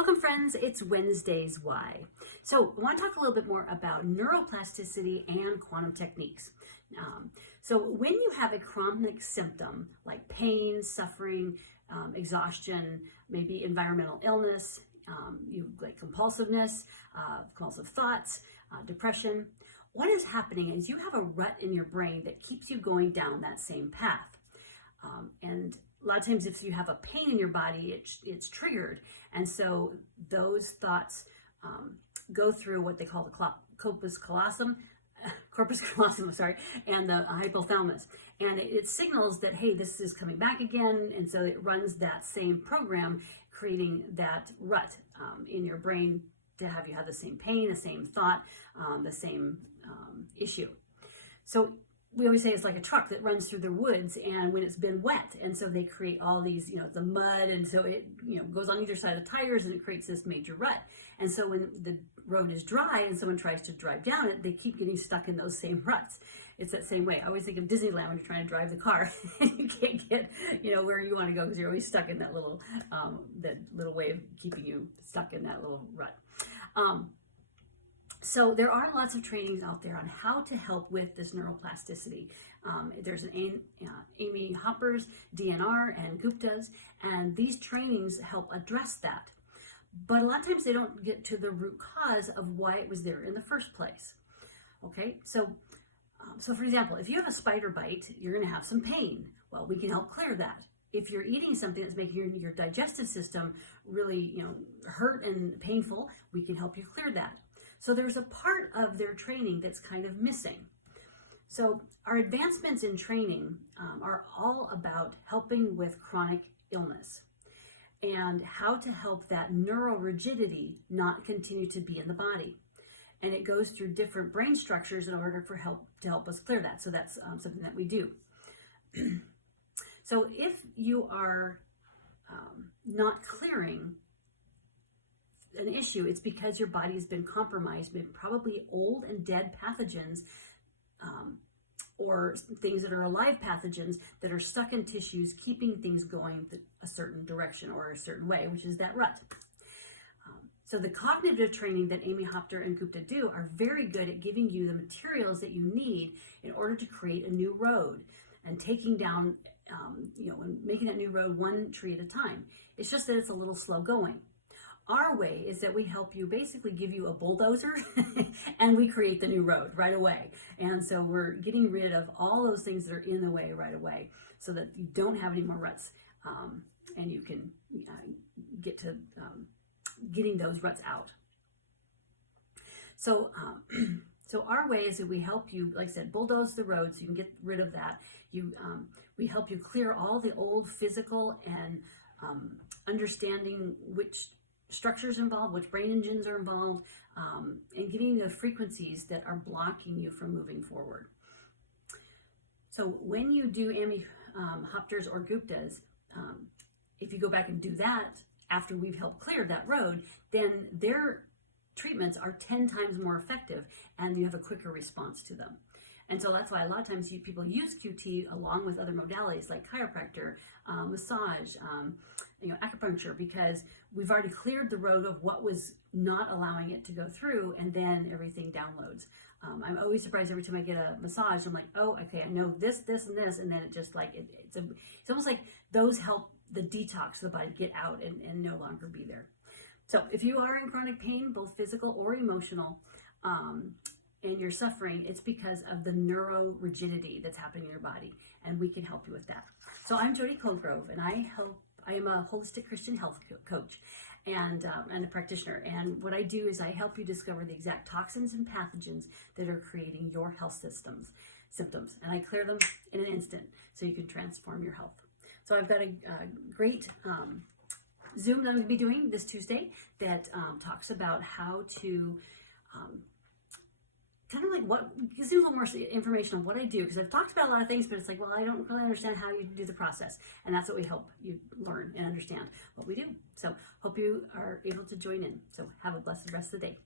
Welcome friends, it's Wednesday's Why. So I want to talk a little bit more about neuroplasticity and quantum techniques. So when you have a chronic symptom like pain, suffering, exhaustion, maybe environmental illness, you like compulsiveness, compulsive thoughts, depression, what is happening is you have a rut in your brain that keeps you going down that same path. And a lot of times if you have a pain in your body, it's triggered. And so those thoughts go through what they call the corpus callosum, and the hypothalamus. And it signals that, hey, this is coming back again. And so it runs that same program, creating that rut in your brain to have you have the same pain, the same thought, the same issue. So we always say it's like a truck that runs through the woods, and when it's been wet, and so they create all these, the mud, and so it, goes on either side of the tires, and it creates this major rut. And so when the road is dry and someone tries to drive down it, they keep getting stuck in those same ruts. It's that same way. I always think of Disneyland when you're trying to drive the car and you can't get, where you want to go because you're always stuck in that little way of keeping you stuck in that little rut. So there are lots of trainings out there on how to help with this neuroplasticity. There's an Amy Hopper's DNR and Gupta's, and these trainings help address that. But a lot of times they don't get to the root cause of why it was there in the first place. Okay, so for example, if you have a spider bite, you're going to have some pain. Well, we can help clear that. If you're eating something that's making your digestive system really, hurt and painful, we can help you clear that. So there's a part of their training that's kind of missing. So our advancements in training are all about helping with chronic illness and how to help that neurorigidity not continue to be in the body. And it goes through different brain structures in order to help us clear that. So that's something that we do. So if you are not clearing an issue, it's because your body has been compromised by probably old and dead pathogens or things that are alive pathogens that are stuck in tissues, keeping things going a certain direction or a certain way, which is that rut. So the cognitive training that Amy Hopper and Gupta do are very good at giving you the materials that you need in order to create a new road and taking down, and making that new road one tree at a time. It's just that it's a little slow going. Our way is that we help you basically give you a bulldozer and we create the new road right away. And so we're getting rid of all those things that are in the way right away so that you don't have any more ruts and you can get to getting those ruts out. So our way is that we help you, like I said, bulldoze the road so you can get rid of that. We help you clear all the old physical and understanding which structures involved, which brain engines are involved, and getting the frequencies that are blocking you from moving forward. So when you do Amy Hopper's or Gupta's, if you go back and do that after we've helped clear that road, then their treatments are 10 times more effective and you have a quicker response to them. And so that's why a lot of times people use QT along with other modalities like chiropractor, massage, acupuncture, because we've already cleared the road of what was not allowing it to go through, and then everything downloads. I'm always surprised every time I get a massage. I'm like, oh, okay, I know this, this, and this, and then it just like it's almost like those help the detox of the body get out and no longer be there. So if you are in chronic pain, both physical or emotional, and you're suffering, it's because of the neurorigidity that's happening in your body, and we can help you with that. So I'm Jody Colgrove, and I am a holistic Christian health coach and a practitioner. And what I do is I help you discover the exact toxins and pathogens that are creating your health symptoms, and I clear them in an instant so you can transform your health. So I've got a great Zoom that I'm going to be doing this Tuesday that talks about how to kind of like gives you a little more information on what I do, because I've talked about a lot of things, but it's like, well, I don't really understand how you do the process, and that's what we help you learn and understand what we do. So hope you are able to join in. So have a blessed rest of the day.